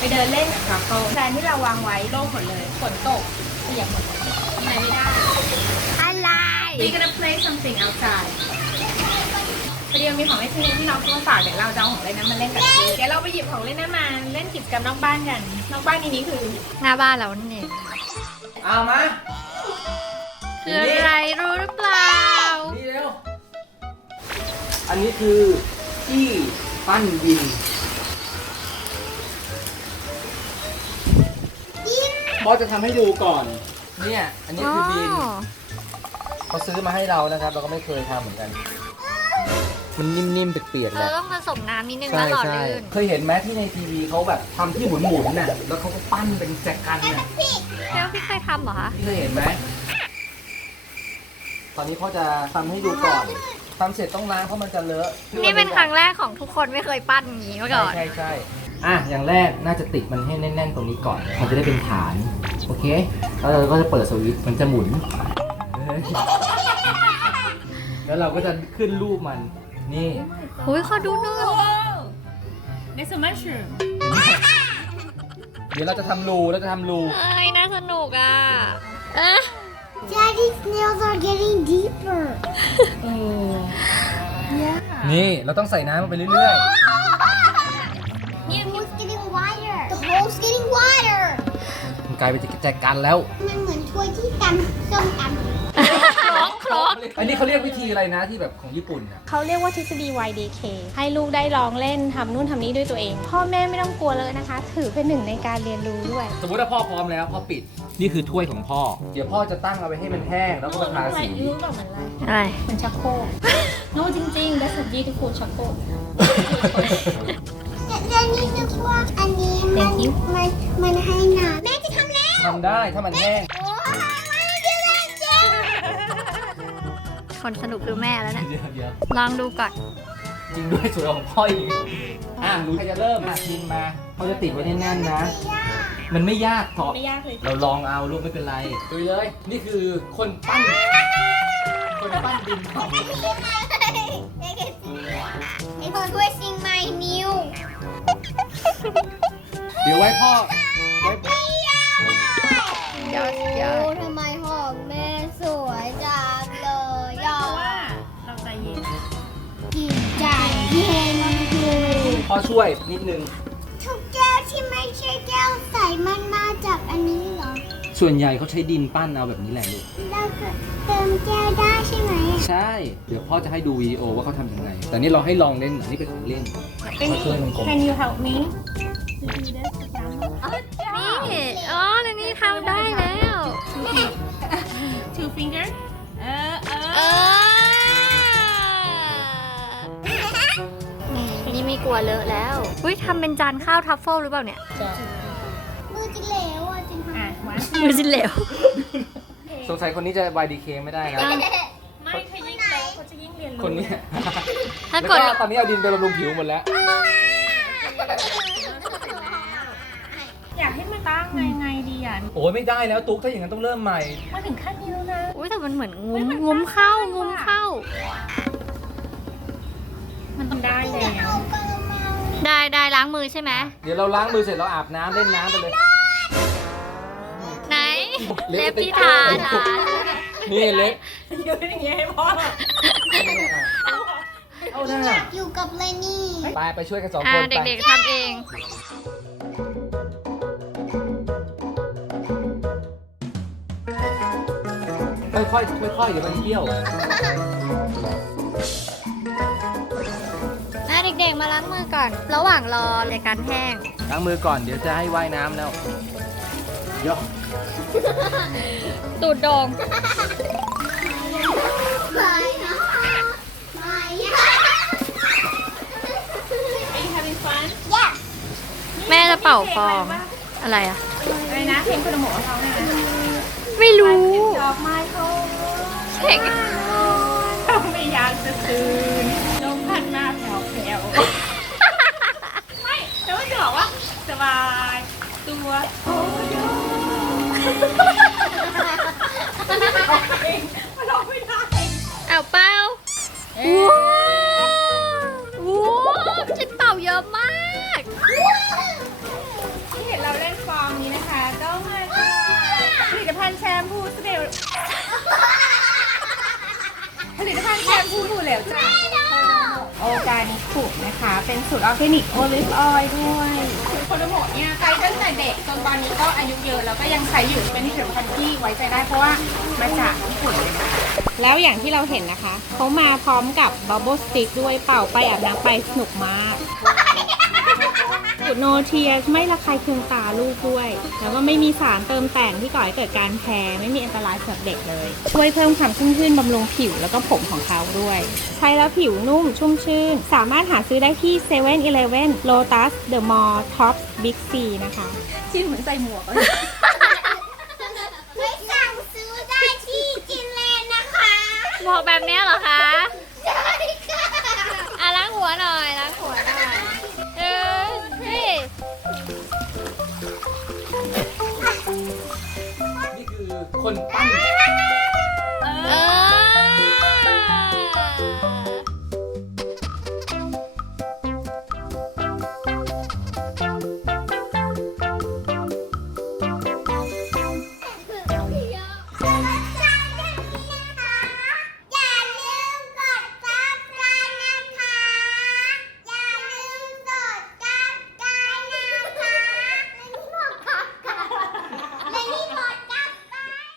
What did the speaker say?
เด็กๆอะไปเดินเล่นกับทรัฟเฟิลแทนที่เราวางไว้โล่งหมดเลยฝนตกเปียกหมดเลยทำไมไม่ได้ อะไร We gonna play something outside พอดีมันมีของเล่นชิ้นนึงที่น้องซื้อมาฝากเดี๋ยวเราจะเอาของเล่นนั้นมาเล่นกับพี่เดี๋ยวเราไปหยิบของเล่นนั้นมาเล่นกิจกรรมนอกบ้านกัน นอกบ้านนี้นี้คือหน้าบ้านเรานั่นเองเอามา คืออะไรรู้หรือเปล่า นี่เร็ว อันนี้คือที่ปั้นดิน บอสจะทำให้ดูก่อน เนี่ย อันนี้คือดินเขาซื้อมาให้เรานะครับ เราก็ไม่เคยทำเหมือนกัน มันนิ่มๆเปียกๆเอแหอละ ต้องผสมน้ำนิดนึงใช่แล้วหล่อใช่ ลื่นเคยเห็นไหมที่ในทีวีเขาแบบทำที่หมุนๆน่ะ แล้วเขาก็ปั้นเป็นแจกันน่ะแล้วพี่เคยทำเหรอคะพี่เคยเห็นไหม ตอนนี้พ่อจะทำให้ดูก่อนทำเสร็จต้องล้างเพราะมันจะเลอะนี่เป็นครั้งแรกของทุกคนไม่เคยปั้นอย่างนี้มาก่อน ใช่ใช่ อะอย่างแรกน่าจะติดมันให้แน่น ๆ ตรงนี้ก่อน มันจะได้เป็นฐาน โอเค แล้วเราก็จะเปิดสวิตช์มันจะหมุน แล้วเราก็จะขึ้นรูปมัน นี่อุ้ยขอดูหน่อย There's a mushroom เดี๋ยวเราจะทำรูเราจะทำรู เอ้ยน่าสนุกอะเอ๊ะ Daddy's nails are getting deeper. นี่ เราต้องใส่น้ำมันไปเรื่อย The hole's getting wider. ๆมันกลายเป็นแจกันแล้ว มันเหมือนถ้วยที่ตำส้มตำครกครกอันนี้เขาเรียกวิธีอะไรนะที่แบบของญี่ปุ่นอะเขาเรียกว่าทฤษฎี YDK ให้ลูกได้ลองเล่นทำนู่นทำนี้ด้วยตัวเอง พ่อแม่ไม่ต้องกลัวเลยนะคะ ถือเป็นหนึ่งในการเรียนรู้ด้วย สมมติว่าพ่อพร้อมแล้วพ่อปิด นี่คือถ้วยของพ่อ เดี๋ยวพ่อจะตั้งเอาไปให้มันแห้งแล้วก็มาทาสีรู้แบบเหมือนอะไรอะไรเหมือนชักโครกโน้จริงๆ that's a beautiful ชักโครก เดี๋ยวนี้นึกว่าอันนี้มัน Thank you มันมันให้น้ำแม่จะทำแล้วทำได้ถ้ามันแห้งโอ้ยไม่ได้แล้วจ้ะคนสนุกคือแม่แล้วเนี่ยเดี๋ยวเดี๋ยวลองดูก่อนจริงด้วยส่วนของพ่ออีกอะรู้ใครจะเริ่มอะชิมมาเขาจะติดไว้แน่นๆนะ มันไม่ยากถอดไม่ยากเลย เราลองเอาลูกไม่เป็นไรดูเลย นี่คือคนปั้น คนปั้นดินของ It's twisting my nail เดี๋ยวไว้พ่อไว้ยอดยอโอ้ทำไมหอมแม่สวยจังเลยอะเพราะว่าเราใจเย็นกินใจเย็นคือพ่อช่วยนิดนึง ทุกแก้วที่ไม่ใช่แก้วใสมันมาจากอันนี้เหรอ ส่วนใหญ่เขาใช้ดินปั้นเอาแบบนี้แหละลูก เราเติมแก้วได้ใช่ไหม ใช่ เดี๋ยวพ่อจะให้ดูวิดีโอว่าเขาทำยังไง แต่นี่เราให้ลองเล่นอันนี้เป็นของเล่นเป็นช่วยมันกลม Can you help me นี่อ๋อเดี๋ยวนี้ทำได้แล้ว two finger เออเอเอออนี่ไม่กลัวเลอะแล้ว อุ้ยทำเป็นจานข้าวทัฟเฟิลหรือเปล่าเนี่ยมือจะเหลวอะจริง อะ ทำ วัน มือสิเหลวสงสัยคนนี้จะ YDK ไม่ได้นะไม่ถ้ายิ่งโตเขาจะยิ่งเรียนรู้คนนี้ถ้าแล้วกก็ดตอนนี้เอาดินไปบำรุงผิวหมดแล้ว อยากให้มันตั้งไงไงดีอะโอ้ยไม่ได้แล้วตุ๊กถ้าอย่างนั้นต้องเริ่มใหม่ มาถึงขั้นนี้แล้วนะอุ้ยแต่มันเหมือนงุ้มงุ้มเข้างุ้มเข้า มันต้องได้แล้วเอากระมังได้ได้ล้างมือใช่ไหมเดี๋ยวเราล้างมือเสร็จเราอาบน้ำเล่นน้ำไปเลยไหน เล็เล็บบที่ทาทานี่เล็กยืนอย่างเงี้ยให้พ่อเอาหน้าอยู่กับเลนี่ไปไปช่วยกันสองอ่าคนไปเด็กๆทำเองค่อยๆค่อยๆเดี๋ยวมันเที่ยวอ่าเด็กๆมาล้างมือก่อน ระหว่างรอในการแห้งล้างมือก่อนเดี๋ยวจะให้ว่ายน้ำแล้วเดี๋ ยวตูดโดงไปนะไปอะ Are you having fun แม่จะเป่าฟองอะไรอะ อะไรนะเพลงคุณหมอเขาเนี่ยนะไม่รู้ดอกไม้เขาเพลง พูดถูกแล้วจ้ะโอร์แกนิกถูกนะคะ เป็นสูตรออร์แกนิกโอลิฟออยล์ด้วยคือคนละหมดเนี่ยใช้ตั้งแต่เด็กจนตอนนี้ก็อายุเยอะแล้วก็ยังใช้อยู่เป็นผลิตภัณฑ์ที่ไว้ใจได้เพราะว่ามาจากญี่ปุ่นเลยนะแล้วอย่างที่เราเห็นนะคะ เขามาพร้อมกับบับเบิลสติ๊กด้วยเป่าไปอาบน้ำไปสนุกมาก ตรโนเทียไม่ระคายเคืองตาลูกด้วย แล้วก็ไม่มีสารเติมแต่งที่ก่อให้เกิดการแพ้ ไม่มีอันตรายสำหรับเด็กเลย ช่วยเพิ่มความชุ่มชื่นบำรุงผิวแล้วก็ผมของเขาด้วย ใช้แล้วผิวนุ่มชุ่มชื่น สามารถหาซื้อได้ที่7 e เ e ่ e อเว่นโลตัสเดอะมอลล์ท็อปบิ๊กซีนะคะชื่อเหมือนใส่หมวกเลยไม่สั่งซื้อได้ที่จินแลนนะคะหมวกแบบนี้เหรอคะ ใช่ค่ะ อะล้างหัวหน่อยล้างหัว นี่คือคนปั้น